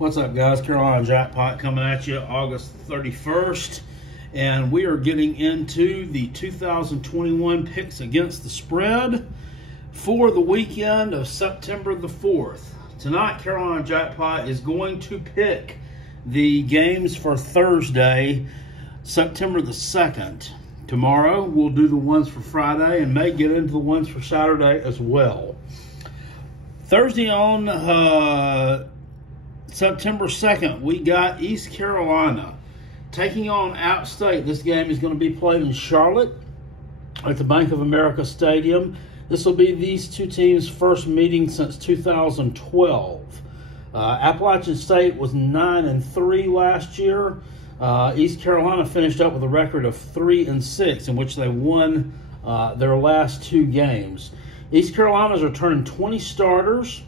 What's up, guys? Carolina Jackpot coming at you August 31st, and we are getting into the 2021 picks against the spread for the weekend of September the 4th. Tonight, Carolina Jackpot is going to pick the games for Thursday, September the 2nd. Tomorrow, we'll do the ones for Friday and may get into the ones for Saturday as well. Thursday on September 2nd, we got East Carolina taking on App State. This game is going to be played in Charlotte at the Bank of America Stadium. This will be these two teams' first meeting since 2012. Appalachian State was 9-3 last year. East Carolina finished up with a record of 3-6, in which they won their last two games. East Carolina's returning 20 starters.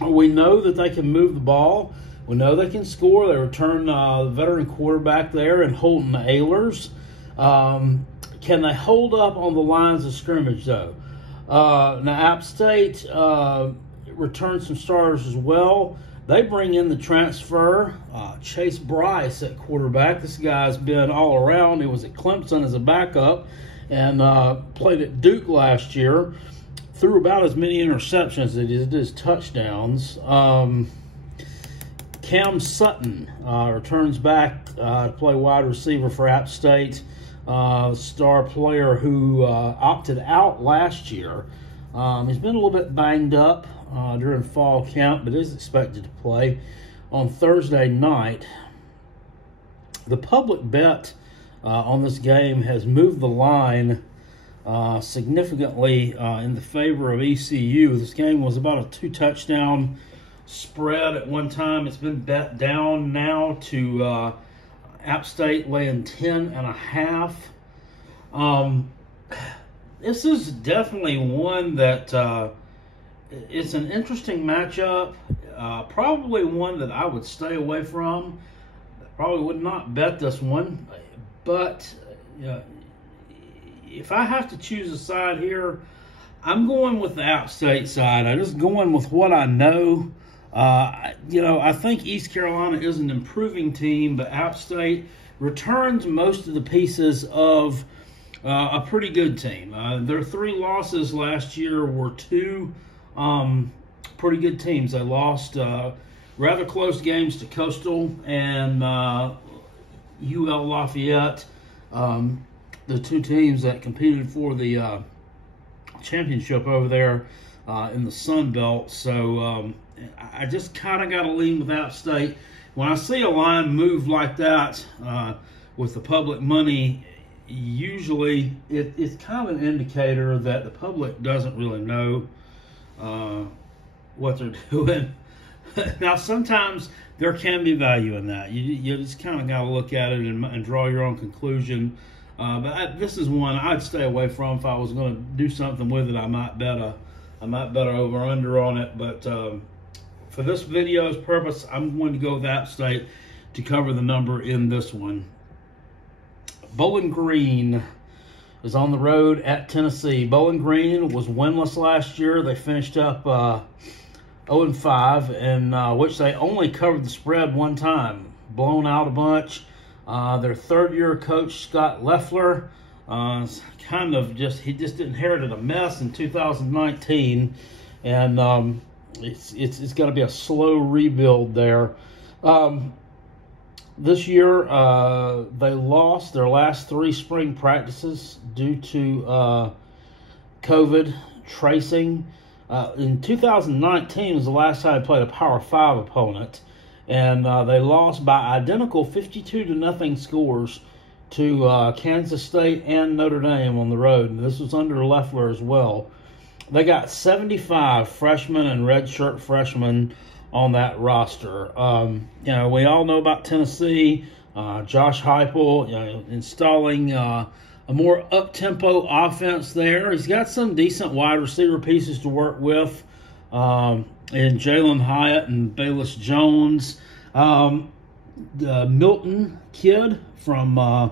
We know that they can move the ball. We know they can score. They return the veteran quarterback there and Holton Ahlers. Can they hold up on the lines of scrimmage, though? Now, App State returns some starters as well. They bring in the transfer, Chase Bryce at quarterback. This guy's been all around. He was at Clemson as a backup and played at Duke last year. Threw about as many interceptions as he did touchdowns. Cam Sutton returns back to play wide receiver for App State. Star player who opted out last year. He's been a little bit banged up during fall camp, but is expected to play on Thursday night. The public bet on this game has moved the line significantly in the favor of ECU. This game was about a 2-touchdown spread at one time. It's been bet down now to App State laying 10.5. This is definitely one that it's an interesting matchup. Probably one that I would stay away from. Probably would not bet this one, but if I have to choose a side here, I'm going with the App State side. I'm just going with what I know. I think East Carolina is an improving team, but App State returns most of the pieces of a pretty good team. Their 3 losses last year were 2 pretty good teams. They lost rather close games to Coastal and UL Lafayette. The 2 teams that competed for the championship over there in the Sun Belt. So I just kind of got to lean with App State. When I see a line move like that with the public money, usually it's kind of an indicator that the public doesn't really know what they're doing. Now, sometimes there can be value in that. You just kind of got to look at it and draw your own conclusion. But this is one I'd stay away from. If I was going to do something with it, I might bet a over under on it. But for this video's purpose, I'm going to go with App State to cover the number in this one. Bowling Green is on the road at Tennessee. Bowling Green was winless last year. They finished up 0-5, in which they only covered the spread one time. Blown out a bunch. Their third-year coach, Scott Leffler, he just inherited a mess in 2019, and it's got to be a slow rebuild there. This year, they lost their last 3 spring practices due to COVID tracing. In 2019 was the last time they played a Power 5 opponent. And they lost by identical 52-0 scores to Kansas State and Notre Dame on the road. And this was under Leffler as well. They got 75 freshmen and redshirt freshmen on that roster. We all know about Tennessee. Josh Heupel, installing a more up-tempo offense there. He's got some decent wide receiver pieces to work with. And Jalen Hyatt and Bayless Jones. The Milton kid from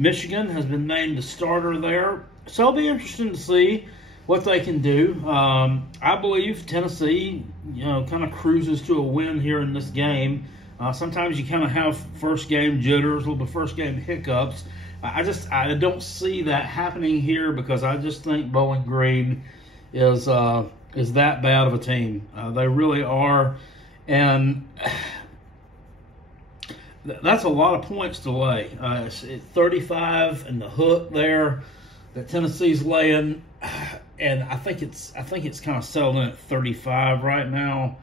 Michigan has been named the starter there. So it'll be interesting to see what they can do. I believe Tennessee, kind of cruises to a win here in this game. Sometimes you kind of have first game jitters, a little bit first game hiccups. I don't see that happening here because I just think Bowling Green is that bad of a team. They really are, and that's a lot of points to lay. It's 35 and the hook there that Tennessee's laying, and I think it's kind of settling at 35 right now.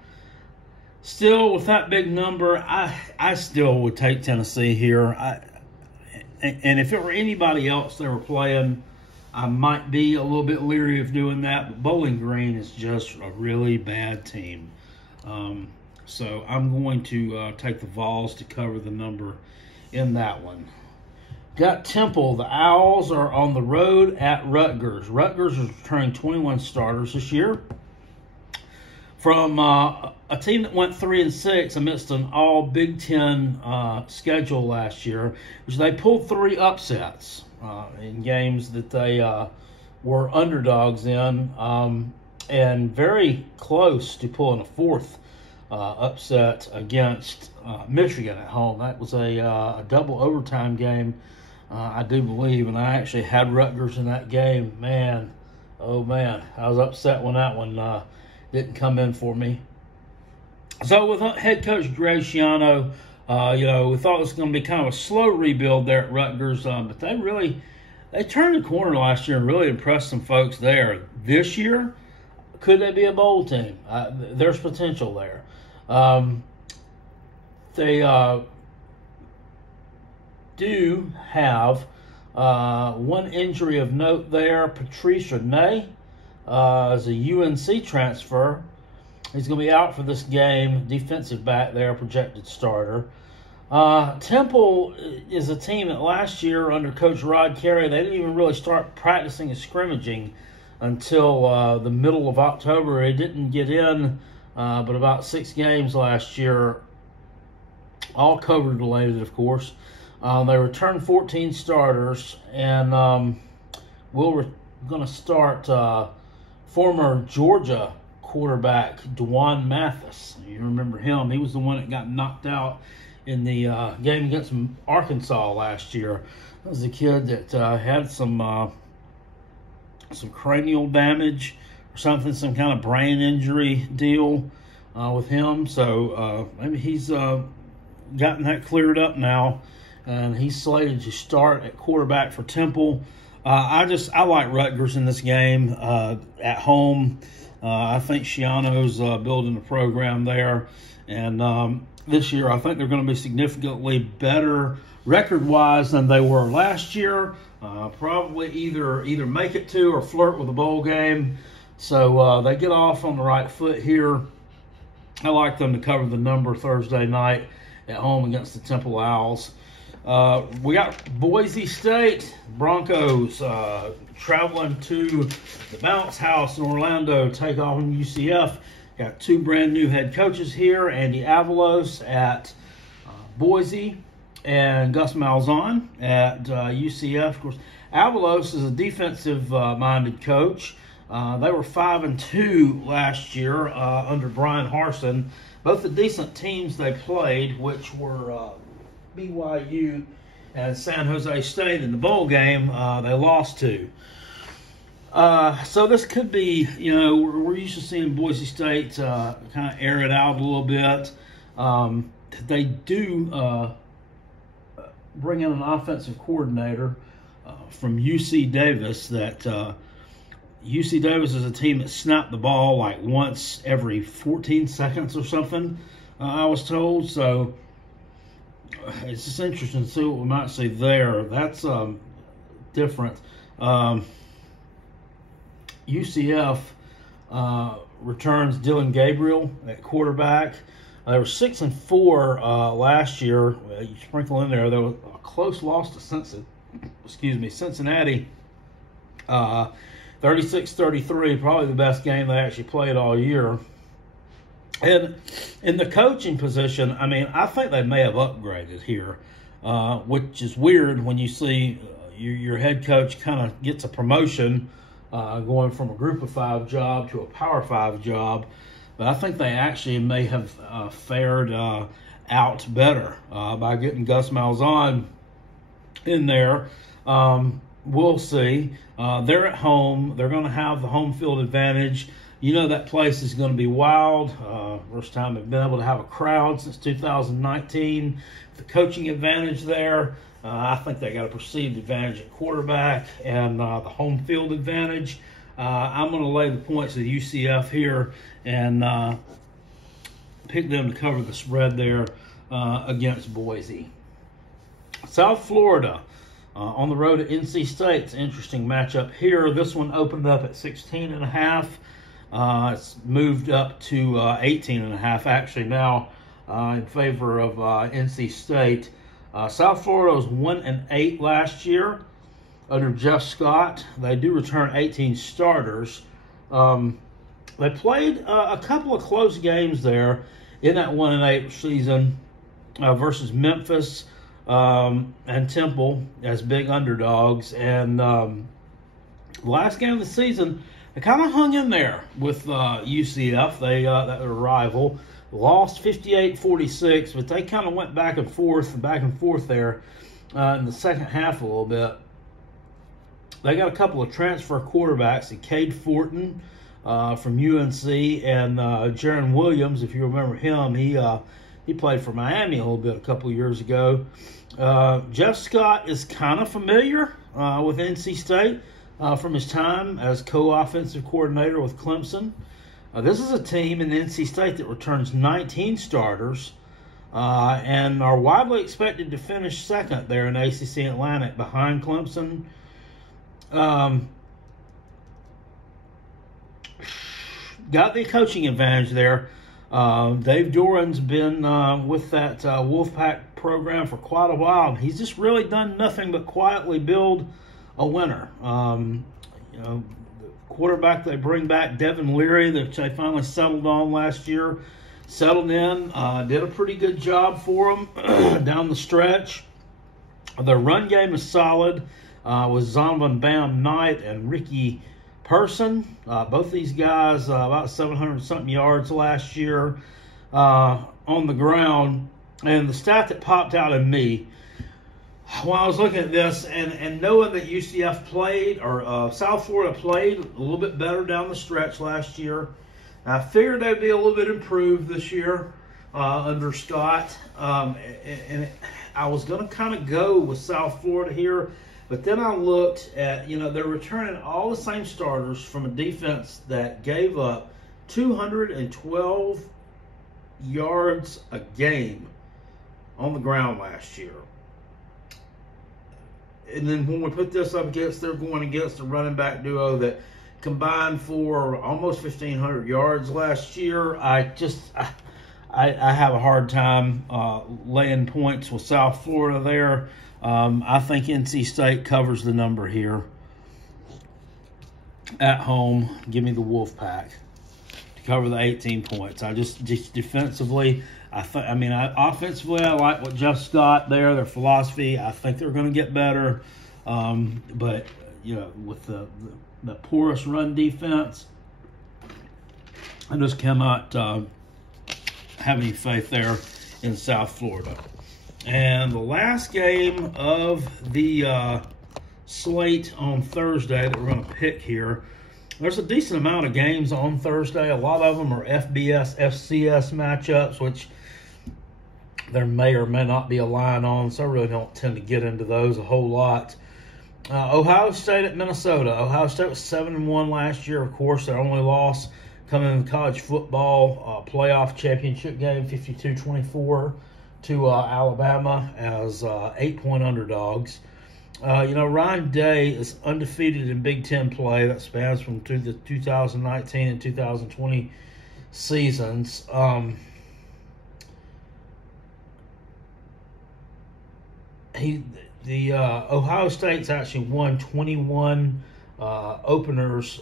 Still, with that big number, I still would take Tennessee here. And if it were anybody else they were playing, I might be a little bit leery of doing that. But Bowling Green is just a really bad team. So I'm going to take the Vols to cover the number in that one. Got Temple. The Owls are on the road at Rutgers. Rutgers is returning 21 starters this year from a team that went 3-6 amidst an all Big Ten schedule last year, which they pulled 3 upsets in games that they were underdogs in, and very close to pulling a 4th upset against Michigan at home. That was a double overtime game, I do believe, and I actually had Rutgers in that game. Man, oh man, I was upset when that one didn't come in for me. So with head coach Greg Schiano, we thought it was going to be kind of a slow rebuild there at Rutgers, but they turned the corner last year and really impressed some folks there. This year, could they be a bowl team? There's potential there. They do have one injury of note there. Patricia Ney is a UNC transfer. He's going to be out for this game. Defensive back there, projected starter. Temple is a team that last year under Coach Rod Carey, they didn't even really start practicing and scrimmaging until the middle of October. They didn't get in but about 6 games last year, all COVID related, of course. They returned 14 starters, and we're going to start former Georgia quarterback Dwan Mathis. You remember him. He was the one that got knocked out in the game against Arkansas last year. That was a kid that had some cranial damage or something, some kind of brain injury deal with him. So maybe he's gotten that cleared up now, and he's slated to start at quarterback for Temple. I like Rutgers in this game at home. I think Schiano's building a program there, and this year I think they're going to be significantly better record-wise than they were last year. Probably either make it to or flirt with a bowl game. So they get off on the right foot here. I like them to cover the number Thursday night at home against the Temple Owls. We got Boise State Broncos traveling to the Bounce House in Orlando to take on UCF. Got 2 brand new head coaches here, Andy Avalos at Boise and Gus Malzahn at UCF. Of course, Avalos is a defensive-minded coach. They were 5-2 last year under Brian Harsin. Both the decent teams they played, which were BYU and San Jose State in the bowl game, they lost to. So this could be, we're used to seeing Boise State kind of air it out a little bit. They do bring in an offensive coordinator from UC Davis. That UC Davis is a team that snapped the ball like once every 14 seconds or something, I was told. So it's just interesting to see what we might see there. That's different. UCF returns Dylan Gabriel at quarterback. They were 6-4 last year. You sprinkle in there, a close loss to Cincinnati. 36-33, probably the best game they actually played all year. And in the coaching position, I think they may have upgraded here, which is weird when you see your head coach kind of gets a promotion going from a group of 5 job to a power 5 job. But I think they actually may have fared out better by getting Gus Malzahn in there. We'll see. They're at home. They're going to have the home field advantage. You know that place is going to be wild. First time they've been able to have a crowd since 2019. The coaching advantage there. I think they got a perceived advantage at quarterback and the home field advantage. I'm going to lay the points of UCF here and pick them to cover the spread there against Boise. South Florida on the road at NC State. It's an interesting matchup here. This one opened up at 16.5. It's moved up to 18.5 actually now in favor of NC State. South Florida was 1-8 last year under Jeff Scott. They do return 18 starters. They played a couple of close games there in that 1-8 season versus Memphis and Temple as big underdogs. And the last game of the season, they kind of hung in there with UCF. They that their rival. Lost 58-46, but they kind of went back and forth there in the second half a little bit. They got a couple of transfer quarterbacks, Cade Fortin from UNC and Jaron Williams, if you remember him. He played for Miami a little bit a couple of years ago. Jeff Scott is kind of familiar with NC State from his time as co-offensive coordinator with Clemson. This is a team in NC State that returns 19 starters and are widely expected to finish second there in ACC Atlantic behind Clemson. Got the coaching advantage there. Dave Doran's been with that Wolfpack program for quite a while, and he's just really done nothing but quietly build a winner. Quarterback they bring back, Devin Leary, that they finally settled on last year, settled in, did a pretty good job for them down the stretch. Their run game is solid with Zonovan Bam Knight and Ricky Person. Both these guys about 700-something yards last year on the ground. And the stat that popped out at me while I was looking at this and knowing that UCF played, or South Florida played a little bit better down the stretch last year, I figured they'd be a little bit improved this year under Scott. And I was going to kind of go with South Florida here, but then I looked at, they're returning all the same starters from a defense that gave up 212 yards a game on the ground last year. And then when we put this up against, they're going against a running back duo that combined for almost 1,500 yards last year. I have a hard time laying points with South Florida there. I think NC State covers the number here at home. Give me the Wolfpack to cover the 18 points. I just defensively, offensively, I like what Jeff Scott there, their philosophy. I think they're going to get better. But, with the porous run defense, I just cannot have any faith there in South Florida. And the last game of the slate on Thursday that we're going to pick here, there's a decent amount of games on Thursday. A lot of them are FBS, FCS matchups, which there may or may not be a line on, so I really don't tend to get into those a whole lot. Ohio State at Minnesota. Ohio State was 7-1 last year. Of course, their only loss coming in the college football playoff championship game, 52-24 to Alabama as 8-point underdogs. Ryan Day is undefeated in Big Ten play. That spans from the 2019 and 2020 seasons. Ohio State's actually won 21 openers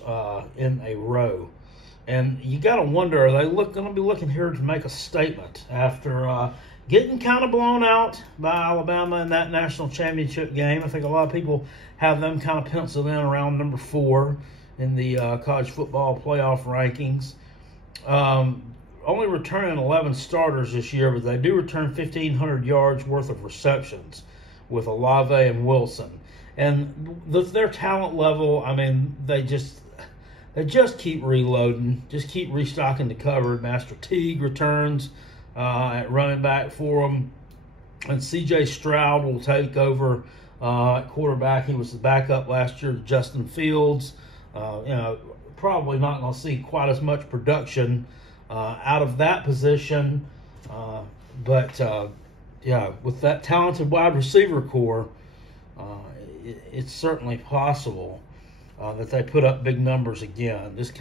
in a row. And you got to wonder, are they going to be looking here to make a statement after getting kind of blown out by Alabama in that national championship game? I think a lot of people have them kind of penciled in around number 4 in the college football playoff rankings. Only returning 11 starters this year, but they do return 1,500 yards worth of receptions with Olave and Wilson. And their talent level, I mean, they just keep reloading, just keep restocking the cupboard. Master Teague returns at running back for them, and C.J. Stroud will take over at quarterback. He was the backup last year to Justin Fields. Probably not going to see quite as much production out of that position, but with that talented wide receiver core, it's certainly possible that they put up big numbers again. Just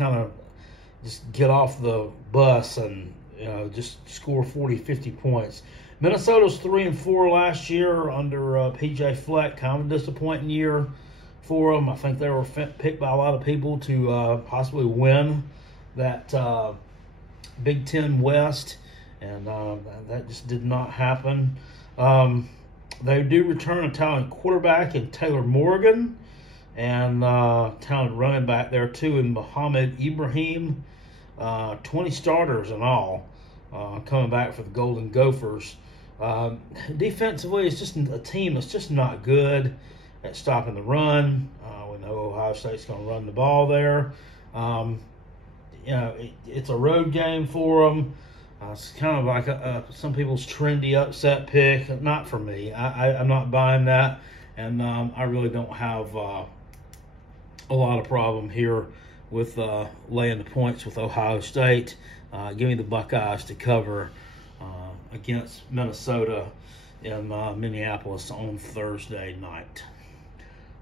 get off the bus and just score 40, 50 points. Minnesota's 3-4 last year under P.J. Fleck. Kind of a disappointing year for them. I think they were picked by a lot of people to possibly win that Big Ten West, and that just did not happen. They do return a talented quarterback in Taylor Morgan, and talented running back there too in Muhammad Ibrahim. 20 starters in all coming back for the Golden Gophers. Defensively, it's just a team that's just not good at stopping the run. We know Ohio State's going to run the ball there. It's a road game for them. It's kind of like some people's trendy upset pick. Not for me. I'm not buying that, and I really don't have a lot of problem here with laying the points with Ohio State. Give me the Buckeyes to cover against Minnesota in Minneapolis on Thursday night.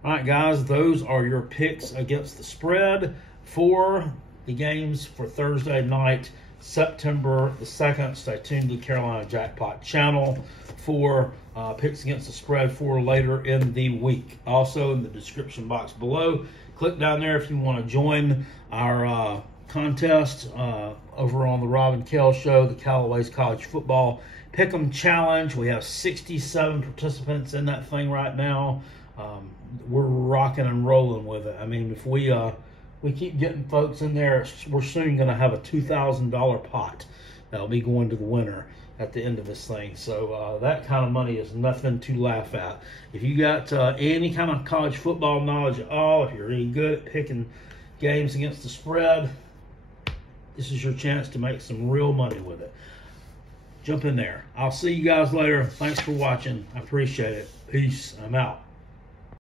All right, guys, those are your picks against the spread for the games for Thursday night, September the 2nd. Stay tuned to the Carolina Jackpot channel for picks against the spread for later in the week. Also, in the description box below, click down there if you want to join our contest over on the Rob and Kell Show, the Callaway's College Football Pick'em Challenge. We have 67 participants in that thing right now. We're rocking and rolling with it. I mean, if we keep getting folks in there, we're soon going to have a $2,000 pot that'll be going to the winner at the end of this thing. So that kind of money is nothing to laugh at. If you got any kind of college football knowledge at all, if you're any good at picking games against the spread, this is your chance to make some real money with it. Jump in there. I'll see you guys later. Thanks for watching. I appreciate it. Peace. I'm out.